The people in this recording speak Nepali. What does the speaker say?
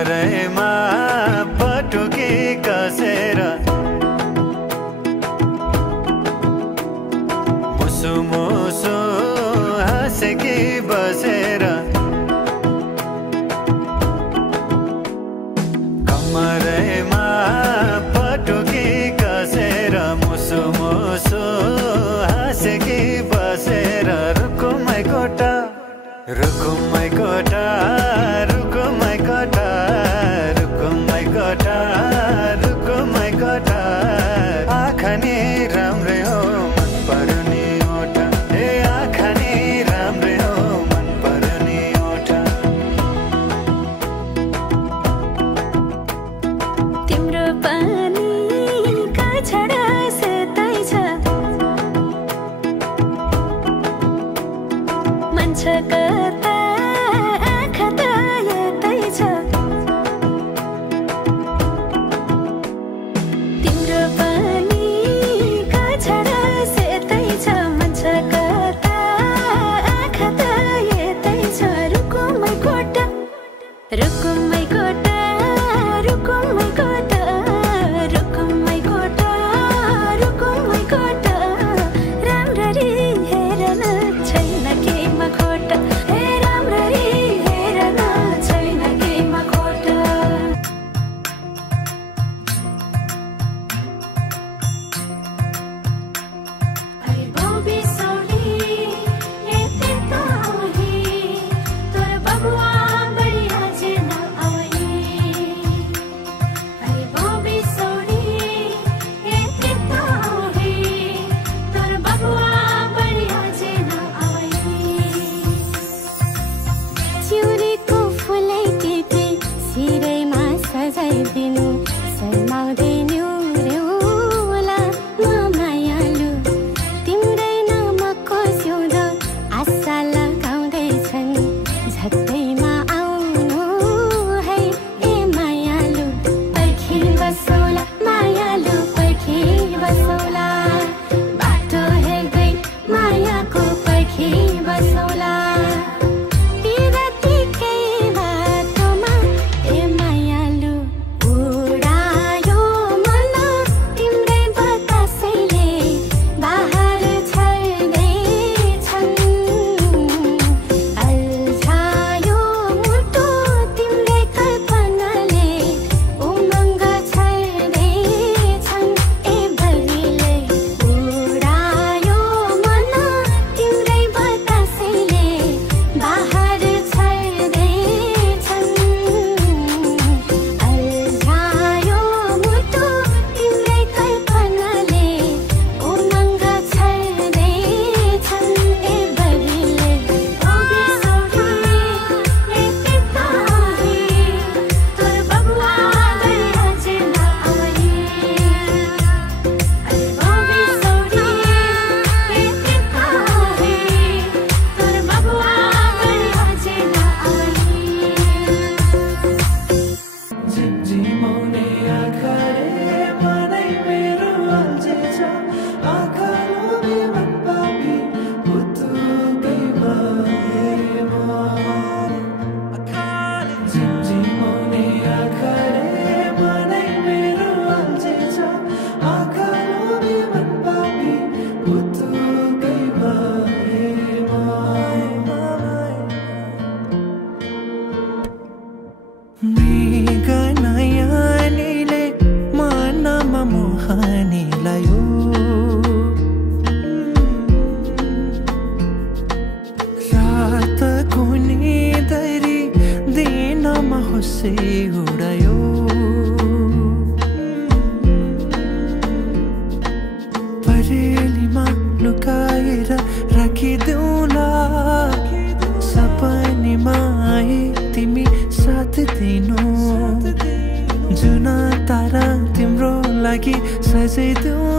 कमरैमा पटुकी कसेर मुसु मुसु हाँसेकी बसेर कमरैमा पटुकी कसेर मुसु मुसु हाँसेकी बसेर रुकुमै कोटा रुकुमै कोटा रुकुमै कोटा रुकुमै कोटा रुकुमै कोटा आँखा नि राम्रै हो मन पर्ने ओठा ए आँखा नि राम्रै हो मन पर्ने ओठा तिम्रो पानी काछडा सेतै छ मन छ कता आँखा त यतै छ तिम्रो पानी काछडा सेतै छ मन छ कता आँखा त यतै छ रुकुमै कोटा रुकुमै कोटा रुकुमै कोटा रुकुमै कोटा रुकुमै कोटा राम्ररी हेर्न छैन केमा खोटा हे राम्ररी हेर्न छैन केमा खोटा अरे बबी सोली लेते तो ही तोर बबुआ बढ़िया जे न आई अरे बबी सोली लेते तो ही तोर बबुआ बढ़िया जे न आई चिउरीको फुलै टिपे सिरैमा सजाइदिनु शर्माउँदैनु रेउला म मायालु तिम्रै नामको सिउँदो आशा लगाउँदैछन् झट्टैमा आउनु है ए मायालु पर्खी बसौला मायालु पर्खी बसौला बाटो हेर्दै मायाको पर्खी बसौला बिरतीकै बाटोमा ए मायालु उडायो मन तिम्रै बतासैले बाहर छर्दैछन् अल्झायो मुटु तिम्रै कल्पनाले उमङ्ग छर्दैछन् ए भरिलै उडायो मन तिम्रै बतासैले बाहर छर्दैछन् अल्झायो मुटु तिम्रै कल्पनाले उमङ्ग छर्दैछन् ए भरिलै बबी सोली लेते ताही तोर बबुआ बढ़िया जे न आई अरे बबी सोली लेते ताही तोर बबुआ बढ़िया जे न आई झिमझिमाउने आँखाले मनै मेरो अल्झेछ आँखा लोभे मन पापी पुतुकै भए म झिमझिमाउने आँखाले मनै मेरो अल्झेछ आँखा लोभे मन पापी पुतुकै भए म मृगनयनीले मनमा मोहनी लायो रातको निदरी दिनमा होसे उडायो परेलीमा लुकाएर राखिदेऊला सपनीमा आए तिमी साथ दिनु जुन तारा तिम्रो लागि सजाइदेऊ